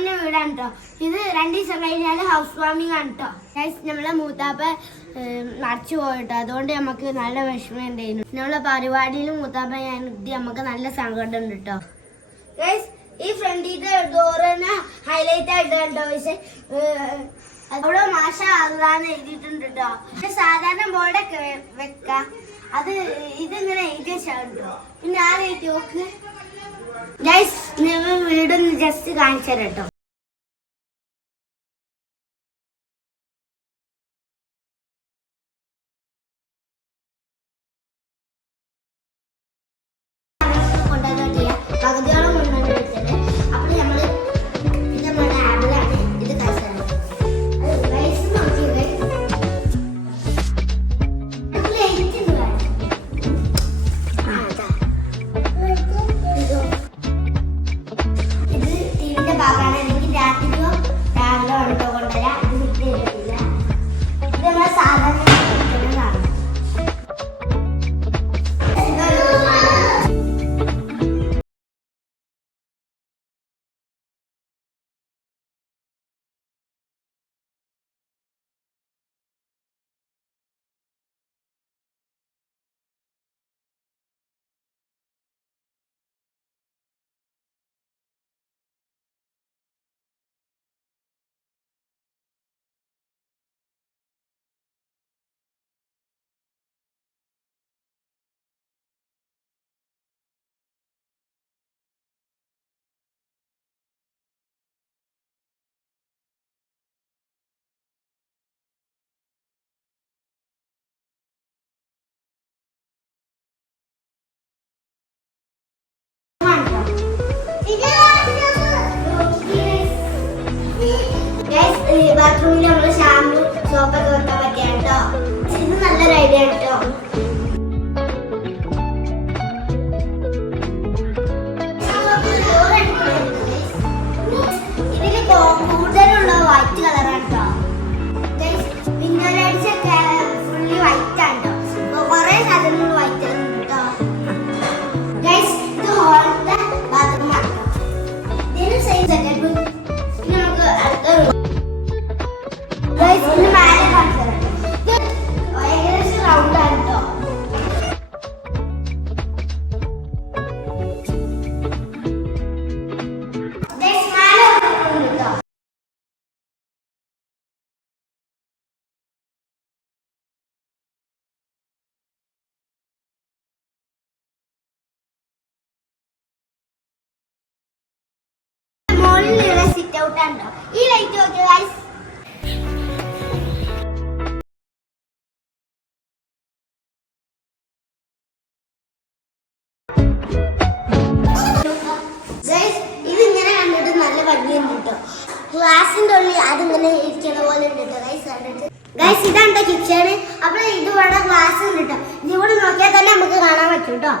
മൂത്താപ്പന്റെ വീടാണ് കേട്ടോ. ഇത് 2 ദിവസം കഴിഞ്ഞാൽ ഹൗസ് വാമിംഗ് ആണ് കേട്ടോ. നമ്മളെ മൂത്താപ്പ മറിച്ചു പോയിട്ടോ, അതുകൊണ്ട് നമുക്ക് നല്ല വിഷമം ഉണ്ടായിരുന്നു. നമ്മളെ പരിപാടിയിലും മൂത്താപ്പ ഞാൻ നമുക്ക് നല്ല സങ്കടം ഉണ്ട് കേട്ടോ. ഈ ഫ്രണ്ടിന്റെ ഡോറിന് ഹൈലൈറ്റ് ആയിട്ട് കേട്ടോ. പക്ഷെ അവിടെ മാഷ ആകാന്ന് എഴുതിയിട്ടുണ്ട് കേട്ടോ. സാധാരണ ബോർഡൊക്കെ വെക്കാം, അത് ഇതിങ്ങനെ എഴുതിയ കേട്ടോ. പിന്നെ ആ എഴുതി നോക്ക് ഗൈസ്. വീടൊന്ന് ജസ്റ്റ് കാണിച്ചു തരാം കേട്ടോ. പകുതിയോളം കൊണ്ടുവന്ന് വെച്ചത്. അപ്പോൾ നമ്മള് ഇത് നമ്മുടെ ആപ്പിലാണ്. ഇത് കഴിച്ചത് ടിവിന്റെ ഭാഗമാണ്. എനിക്ക് രാത്രിയോ രാവിലെ ഉണ്ടോ കൊണ്ടുവരാം. ഇത് വിട്ട് തരത്തില്ല. ഇത് നമ്മളെ സാധാരണ ബാത്റൂമിൽ നമ്മള് ഷാമ്പു സോപ്പൊക്കെ വെക്കാൻ പറ്റിയ കേട്ടോ. ഇത് നല്ലൊരു ഐഡിയ കേട്ടോ. ഇതില് കൂടുതലുള്ള വൈറ്റ് കളറാണ് കേട്ടോ. വിൻഡോ ലൈറ്റ്സ് ഒക്കെ ഫുള്ളി വൈറ്റ് ആണ് കേട്ടോ. കുറെ സാധനങ്ങൾ വൈറ്റ് ആണ് കേട്ടോ. ഇത് ഹോളത്തെ ബാത്റൂം ആണ്. ഇതിന് സെയിം സെറ്റപ്പ്. ഇനി നമുക്ക് അടുത്ത ഏകദേശം റൗണ്ട് ആണ് കേട്ടോ. മുകളിലുള്ള സിറ്റ് ഔട്ട് ആണ് കേട്ടോ. ഈ ലൈറ്റ് നോക്കിയ ഗൈസ്. ഇതിങ്ങനെ കണ്ടിട്ട് നല്ല ഭംഗിയുണ്ട് കേട്ടോ. ഗ്ലാസിന്റെ ഉള്ളിൽ അതിങ്ങനെ ഇരിക്കണ പോലെ ഉണ്ട് കേട്ടോ ഗൈസ് കണ്ടിട്ട്. ഗൈസ് ഇതാണ് കിച്ചണ്. അപ്പോൾ ഇത് ഇവിടെ ഗ്ലാസ് ഉണ്ട് കേട്ടോ. ഇതിവിടെ നോക്കിയാൽ തന്നെ നമുക്ക് കാണാൻ പറ്റും കേട്ടോ.